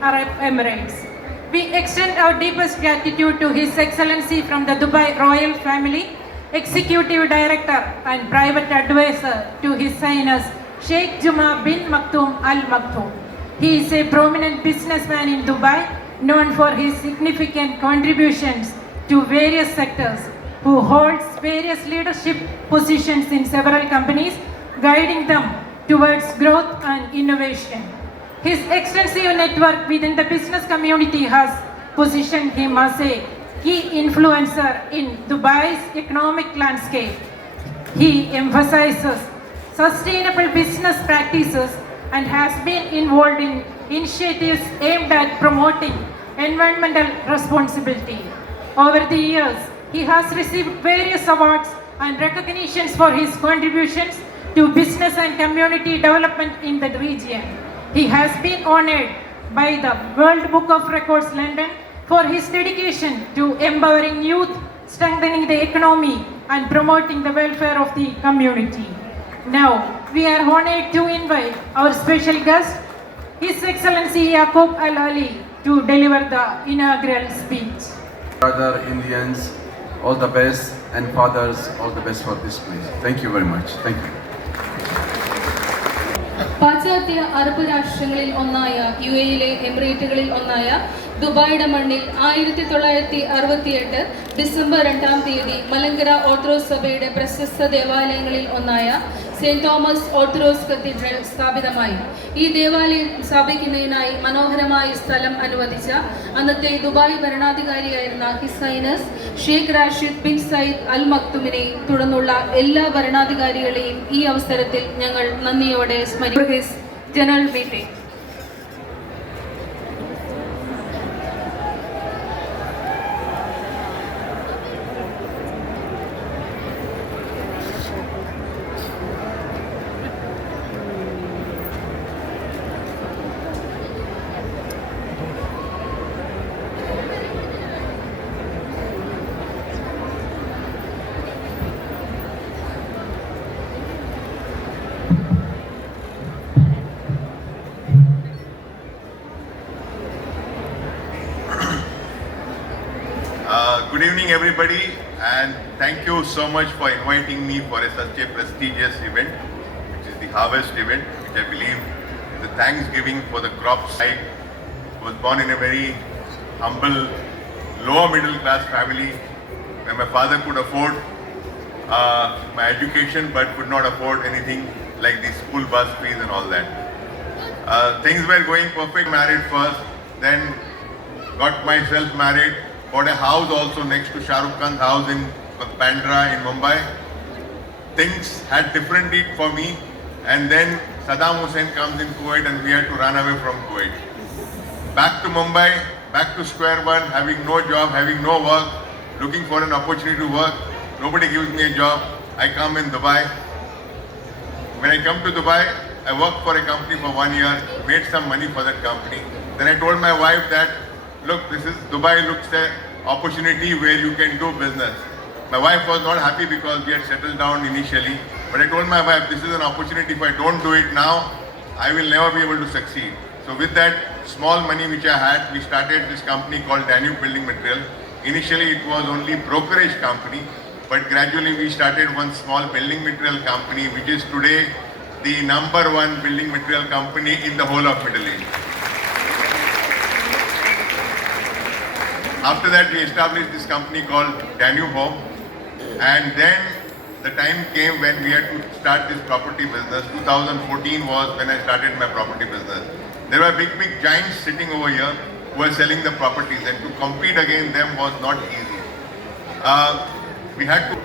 Arab Emirates. We extend our deepest gratitude to His Excellency from the Dubai Royal Family, Executive Director and Private Advisor to His Highness Sheikh Juma bin Maktoum Al Maktoum. He is a prominent businessman in Dubai, known for his significant contributions to various sectors, who holds various leadership positions in several companies, guiding them towards growth and innovation. His extensive network within the business community has positioned him as a key influencer in Dubai's economic landscape. He emphasizes sustainable business practices and has been involved in initiatives aimed at promoting environmental responsibility. Over the years, he has received various awards and recognitions for his contributions to business and community development in the region. He has been honored by the World Book of Records London for his dedication to empowering youth, strengthening the economy, and promoting the welfare of the community. Now, we are honored to invite our special guest, His Excellency Yaqub Al Ali, to deliver the inaugural speech. Brother Indians, all the best, and fathers, all the best for this place. Thank you very much. Thank you. പാശ്ചാത്യ Arab രാഷ്ട്രങ്ങളിൽ ഒന്നായ UAE എമിറേറ്റുകളിൽ ഒന്നായ ദുബായിയുടെ മണ്ണിൽ 1968 December 2 Malankara orthodox സഭയുടെ പ്രശസ്ത ദേവാലയങ്ങളിൽ ഒന്നായ saint Thomas orthodox cathedral സ്ഥാപിതമായി. ഈ ദേവാലയം സ്ഥാപിക്കുന്നതിനായി മനോഹരമായ സ്ഥലം അനുവദിച്ച അന്നത്തെ ദുബായ് ഭരണാധികാരിയായിരുന്ന his highness sheikh Rashid bin Saeed Al മക്തുമിനെ തുടർന്നുള്ള എല്ലാ ഭരണാധികാരികളെയും ഈ അവസരത്തിൽ ഞങ്ങൾ നന്ദിയോടെ സ്മരിക്കുന്നു. General meeting. Good evening, everybody, and thank you so much for inviting me for such a prestigious event, which is the harvest event, which I believe is the Thanksgiving for the crops. I was born in a very humble, lower middle class family, where my father could afford my education, but could not afford anything like the school bus fees and all that. Things were going perfect. Married first, then got myself married. Bought a house also next to Shah Rukh Khan's house in Bandra in Mumbai. Things had differently for me, and then Saddam Hussein comes in Kuwait and we had to run away from Kuwait. Back to Mumbai, back to square one, having no job, having no work, looking for an opportunity to work. Nobody gives me a job. I come in Dubai. When I come to Dubai, I worked for a company for 1 year, made some money for that company. Then I told my wife that, look, this is Dubai looks an opportunity where you can do business. My wife was not happy because we had settled down initially. But I told my wife, this is an opportunity. If I don't do it now, I will never be able to succeed. So with that small money which I had, we started this company called Danube Building Material. Initially it was only brokerage company, but gradually we started one small building material company, which is today the #1 building material company in the whole of Middle East. After that, we established this company called Danube Home, and then the time came when we had to start this property business. 2014 was when I started my property business. There were big giants sitting over here who were selling the properties, and to compete against them was not easy. We had to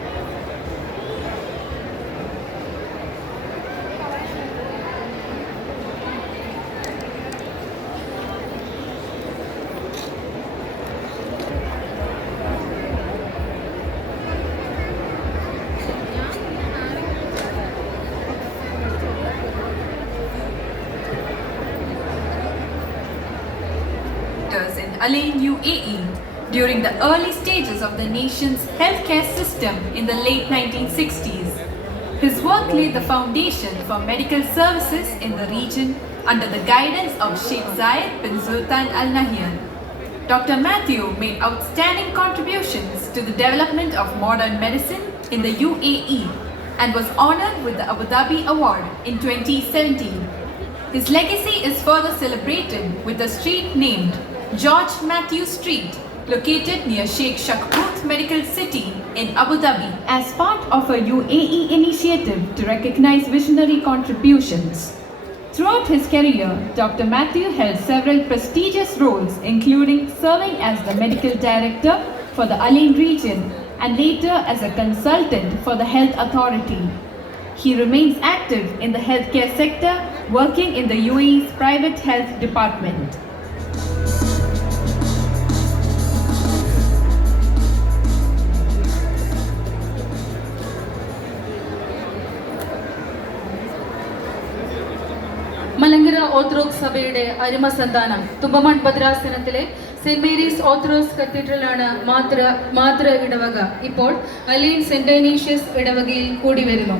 in Al Ain, UAE during the early stages of the nation's healthcare system in the late 1960s. His work laid the foundation for medical services in the region under the guidance of Sheikh Zayed bin Sultan Al Nahyan. Dr. Matthew made outstanding contributions to the development of modern medicine in the UAE and was honored with the Abu Dhabi Award in 2017. His legacy is further celebrated with a street named George Matthew Street, located near Sheikh Shakbout Medical City in Abu Dhabi, as part of a UAE initiative to recognize visionary contributions. Throughout his career, Dr. Matthew held several prestigious roles, including serving as the medical director for the Al Ain region and later as a consultant for the Health Authority. He remains active in the healthcare sector, working in the UAE's private health department. Malankara orthodox സഭയുടെ അരുമ സന്താനം Thumpamon ഭദ്രാസനത്തിലെ saint Mary's orthodox കത്തീഡ്രലാണ് മാതൃ ഇടവക ഇപ്പോൾ alien saint Dionysius ഇടവകയിൽ കൂടി വരുന്നു.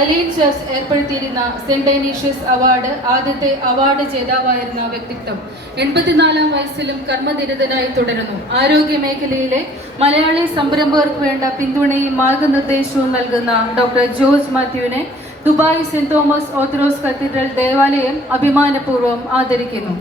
Alien church ഏർപ്പെടുത്തിയിരുന്ന saint Dionysius award ആദ്യത്തെ അവാർഡ് ജേതാവായിരുന്ന വ്യക്തിത്വം 84 വയസ്സിലും കർമ്മനിരതനായി തുടരുന്നു. ആരോഗ്യ മേഖലയിലെ മലയാളി സംരംഭകർക്ക് വേണ്ട പിന്തുണയും മാർഗനിർദ്ദേശവും നൽകുന്ന ഡോക്ടർ ജോർജ് മാത്യുവിനെ Dubai saint Thomas orthodox cathedral ദേവാലയം അഭിമാനപൂർവ്വം ആദരിക്കുന്നു.